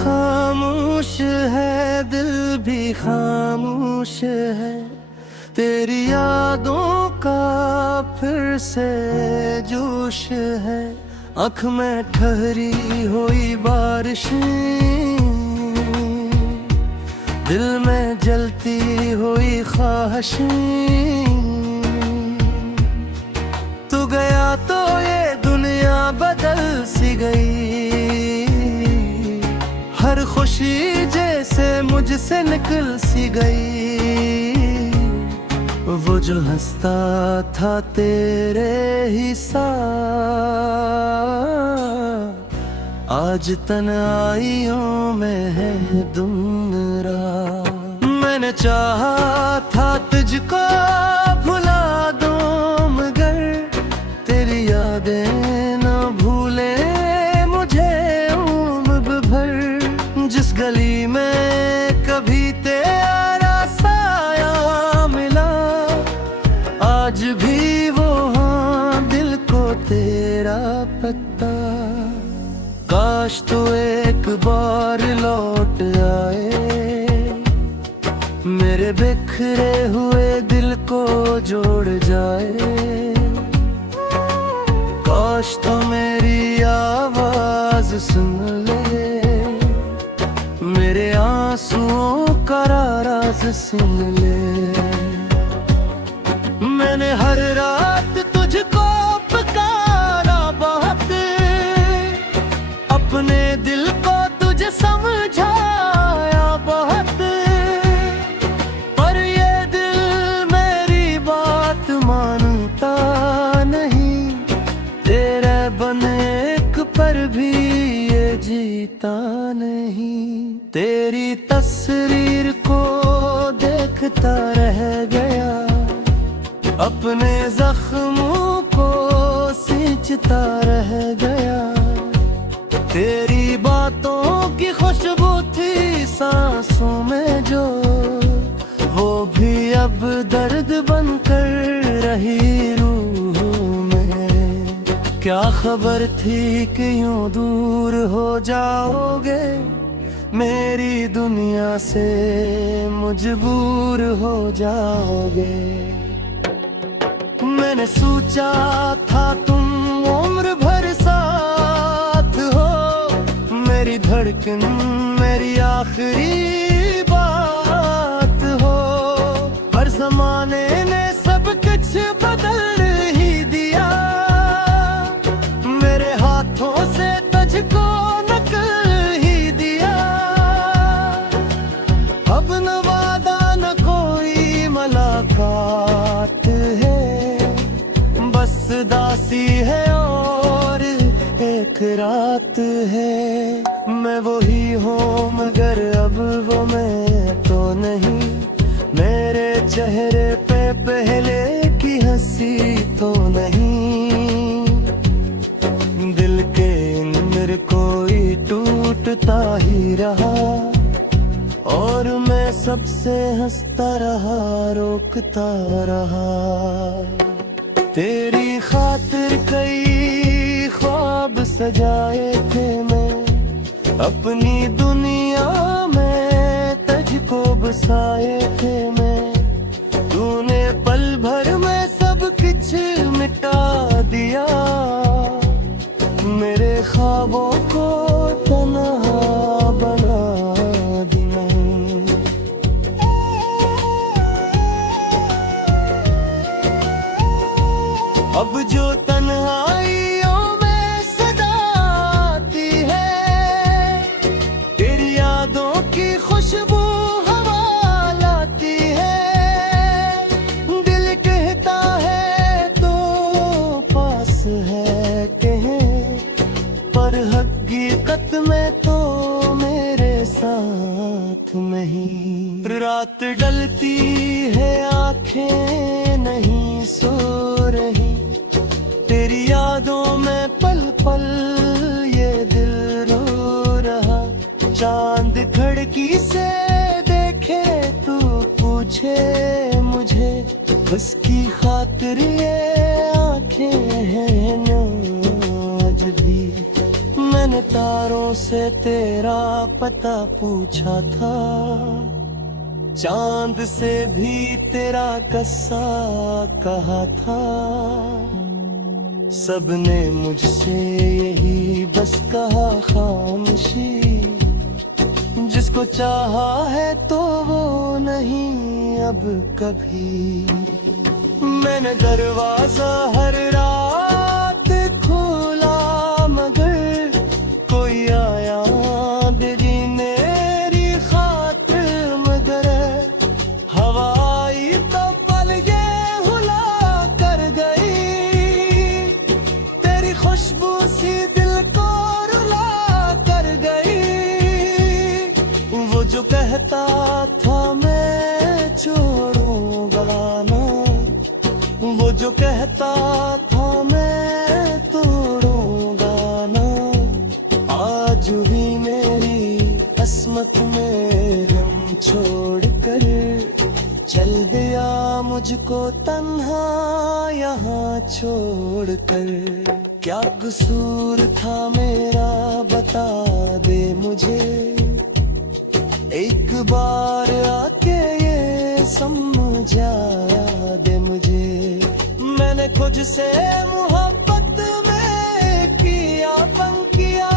खामोश है, दिल भी खामोश है, तेरी यादों का फिर से जोश है। आँख में ठहरी हुई बारिशें, दिल में जलती हुई ख्वाहिशें। तू गया तो ये दुनिया बदल सी गई, हर खुशी जैसे मुझसे निकल सी गई। वो जो हंसता था तेरे ही साथ, आज तन्हाइयों में है दिन रात। मैंने चाहा था तुझको भुला दूं, मगर तेरी यादें न भूले मुझे उम्र भर। जिस गली में कभी तेरा साया मिला, आज भी वो हाँ दिल को तेरा पता। काश तू एक बार लौट आए, मेरे बिखरे हुए दिल को जोड़ जाए। काश तो मेरी आवाज सुन ले, मेरे आंसुओं का राज सुन ले। मैंने हर रात तुझको पुकारा बहुत, अपने दिल को तुझे समझाया बहुत, पर ये दिल मेरी बात मानता नहीं। तेरे बने एक पर भी ये जीता नहीं। तेरी तस्वीर को देखता रह गया, अपने जख्मों को सींचता रह गया। तेरी बातों की खुशबू थी सांसों में जो, वो भी अब दर्द बनकर रही रूह में। क्या खबर थी कि यूं दूर हो जाओगे, मेरी दुनिया से मजबूर हो जाओगे। मैंने सोचा था तुम उम्र भर साथ हो, मेरी धड़कन मेरी आखिरी बात हो। हर जमाने ने सब कुछ बदल ही दिया, मेरे हाथों से तुझको नकल ही दिया। अब न वादा न कोई मुलाकात है, बस दासी है और एक रात है। मैं वही हूँ मगर अब वो मैं तो नहीं, मेरे चेहरे पे पहले की हंसी तो नहीं। दिल के अंदर कोई टूटता ही रहा, और मैं सबसे हंसता रहा, रोकता रहा। तेरी खातिर कई ख्वाब सजाए थे मैं, अपनी दुनिया में तुझको बसाए थे मैं। तूने पल भर में सब कुछ मिटा दिया, मेरे ख्वाबों को तन्हा बना दिया। अब जो तन्हाइयों में सदा आती है, तेरी यादों की खुशबू हवा लाती है। दिल कहता है तो पास है कहे, पर हकीकत में तो मेरे साथ नहीं। रात डलती है आंखें नहीं सो रही, तेरी यादों में पल पल ये दिल रो रहा। चांद खिड़की से देखे तू पूछे मुझे, उसकी खातिर ये आंखें हैं आज भी। मैंने तारों से तेरा पता पूछा था, चांद से भी तेरा कस्सा कहा था। सबने मुझसे यही बस कहा खामोशी, जिसको चाहा है तो वो नहीं अब कभी। मैंने दरवाजा हर रात खोला मगर कोई आया मेरी मेरी खातिर, मगर हवा आई तो पल ये हुला कर गई, तेरी खुशबू सी दिल को रुला कर गई। वो जो कहता था मैं छोड़ूंगा ना, वो जो कहता था मैं तोड़ूंगा ना, आज भी मेरी किस्मत में गम छोड़ कर चल गया मुझको तन्हा यहाँ छोड़ कर। क्या कसूर था मेरा बता दे मुझे, एक बार आके ये समझा दे मुझे। मैंने खुद से मोहब्बत में किया पन किया,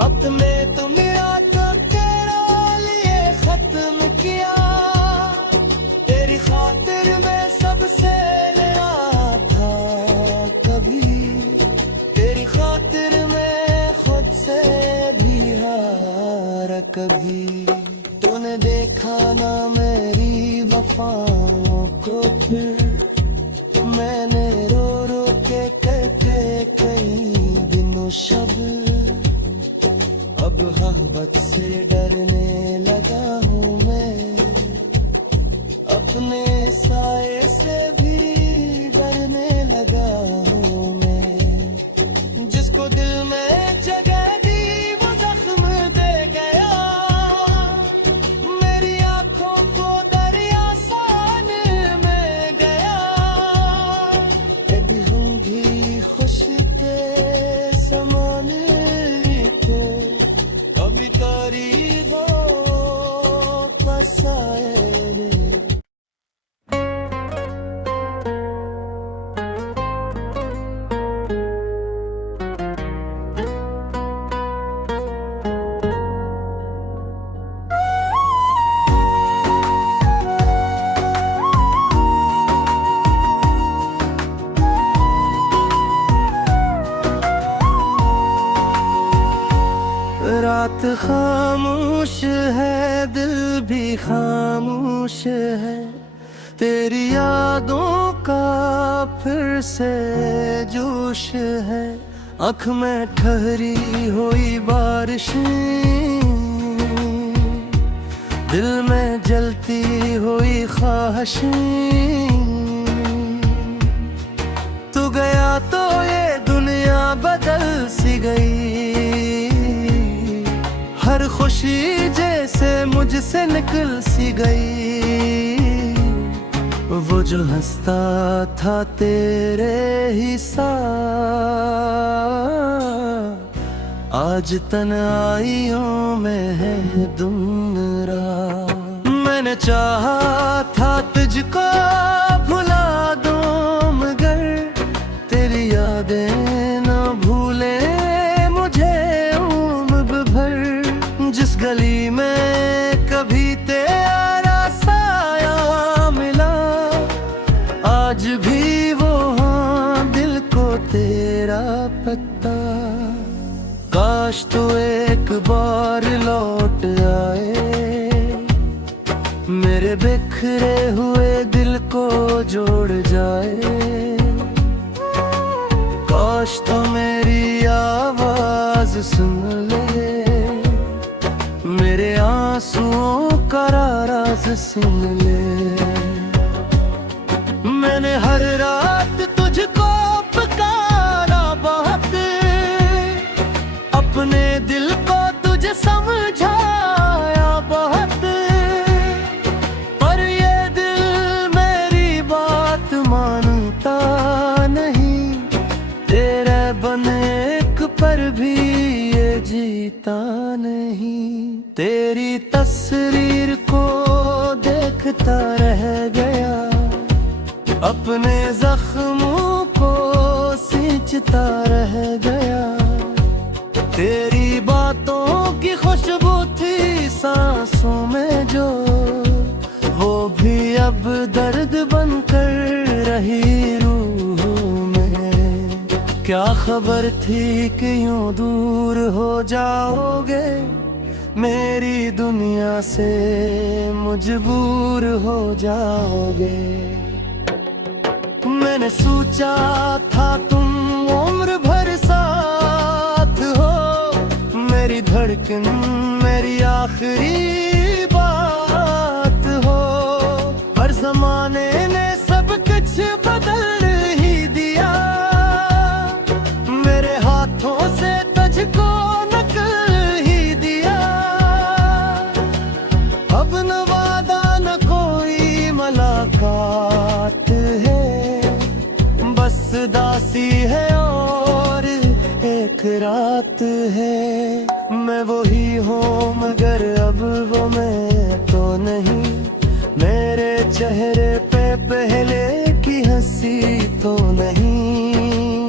अपने तो मेरा तो तेरा लिए खत्म किया। तेरी खातिर मैं सबसे लड़ा था कभी, तेरी खातिर मैं खुद से भी हारा कभी। तूने देखा ना मेरी वफाओं को फिर, मैंने रो रो के करके कई दिनों शब, अब मोहब्बत से डरने लगा हूँ मैं, अपने साए से भी डरने लगा हूँ मैं। जिसको दिल में जगह दी वो जख्म दे गया, मेरी आंखों को दरिया सान में गया। एक होंगी खुशी के समान को, कभी तारी हो पसाए ने। रात खामोश है दिल भी खामोश है, तेरी यादों का फिर से जोश है। आँख में ठहरी हुई बारिशें, दिल में जलती हुई ख्वाहिशें। तू गया तो ये दुनिया बदल सी गई, हर खुशी जैसे मुझसे निकल सी गई। वो जो हंसता था तेरे ही साथ, आज तन्हाइयों में है दिन रात। मैंने चाहा था तुझको भुला दूं मगर तेरी यादें न भूले मुझे उम्र भर। जिस गली में कभी तेरा साया मिला, आज भी वो हाँ दिल को तेरा पता। काश तू एक बार लौट आए, मेरे बिखरे हुए दिल को जोड़ जाए। काश तो मेरी आवाज सुन ले, मेरे आंसुओं का राज सुन ले। मैंने हर रात तुझको पुकारा बहुत, अपने दिल को तुझे समझाया बहुत, पर ये दिल मेरी बात मानता नहीं। तेरे बने एक पर भी ये जीता नहीं। तेरी तस्वीर को देखता रह गया, अपने जख्मों को सींचता रह गया। तेरी बातों की खुशबू थी सांसों में जो, वो भी अब दर्द बनकर रही रूह में। क्या खबर थी कि यूं दूर हो जाओगे, मेरी दुनिया से मजबूर हो जाओगे। मैंने सोचा था तुम उम्र भर साथ हो, मेरी धड़कन मेरी आखिरी बात हो। हर जमाने ने सब कुछ बदल ही दिया, मेरे हाथों से तुझको नकल ही दिया। अब न वादा न कोई मुलाकात है, बस दासी है और एक रात है। मैं वही हूँ मगर अब वो मैं तो नहीं, मेरे चेहरे पे पहले की हंसी तो नहीं।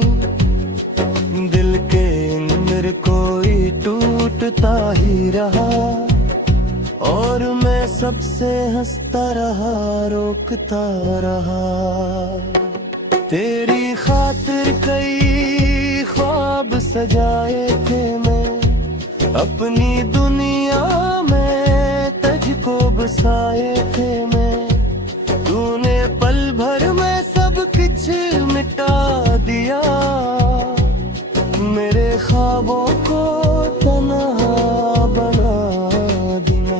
दिल के अंदर कोई टूटता ही रहा, और मैं सबसे हंसता रहा, रोकता रहा। तेरी खातिर कई ख्वाब सजाए थे मैं, अपनी दुनिया में तुझको बसाए थे मैं। तूने पल भर में सब कुछ मिटा दिया, मेरे ख्वाबों को तन्हा बना दिया।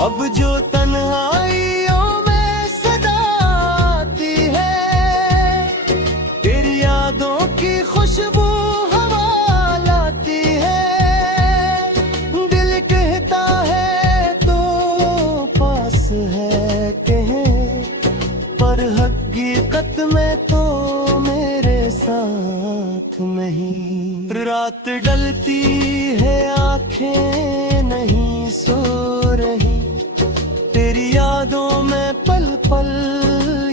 अब जो तन्हाइयों में सदा आती है, तेरी यादों की खुशबू हवा लाती है। दिल कहता है तो पास है कहे, पर हकीकत में तो मेरे साथ नहीं। रात डलती है आंखें नहीं सो रही, तेरी यादों में पल पल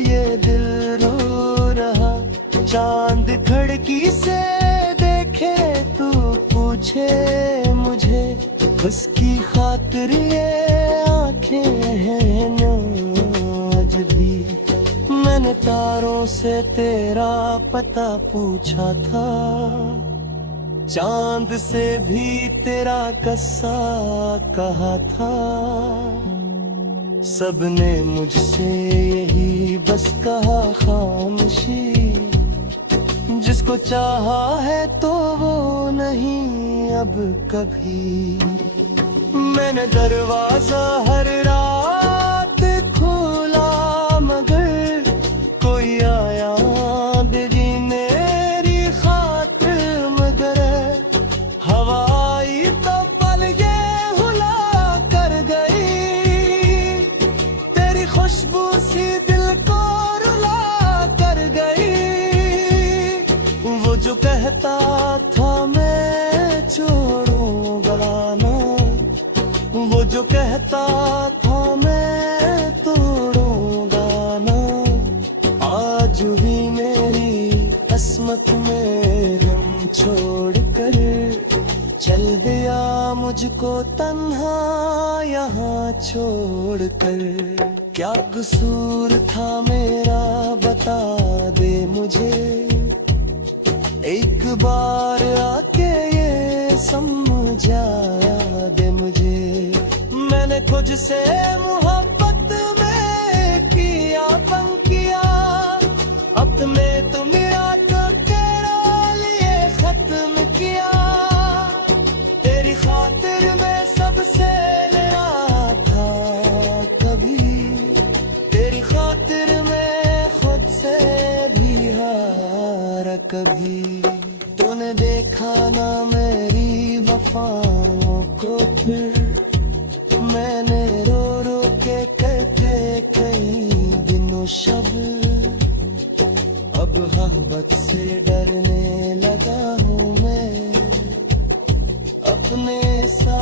ये दिल रो रहा। चांद खिड़की से देखे तो पूछे मुझे, उसकी खातिर ये आंखें हैं ना आज भी। मैंने तारों से तेरा पता पूछा था, चांद से भी तेरा किस्सा कहा था। सबने मुझसे यही बस कहा खामोशी, जिसको चाहा है तो वो नहीं अब कभी। मैंने दरवाजा हर रात खोला मगर कोई आया मेरी मेरी खातिर, मगर हवा आई तो पल ये हुला कर गई। तेरी खुशबू सी दिल को रुला कर गई। वो जो कहता था मैं छोड़ूंगा ना, वो जो कहता था मैं तोड़ूंगा ना, आज भी मेरी किस्मत में गम छोड़ कर चल दिया मुझको तन्हा यहाँ छोड़ कर। क्या कसूर था मेरा बता दे मुझे, एक बार आके ये समझा दे मुझे। मैंने खुद से मोहब्बत में किया पन किया, अब में तो मेरा तो तेरा लिए खत्म किया। तेरी खातिर मैं सबसे लड़ा था कभी, तेरी खातिर मैं खुद से भी हारा कभी। तूने देखा ना मेरी वफाओं को फिर, मैंने रो रो के कहते कई दिनों शब। अब मोहब्बत से डरने लगा हूँ मैं अपने साथ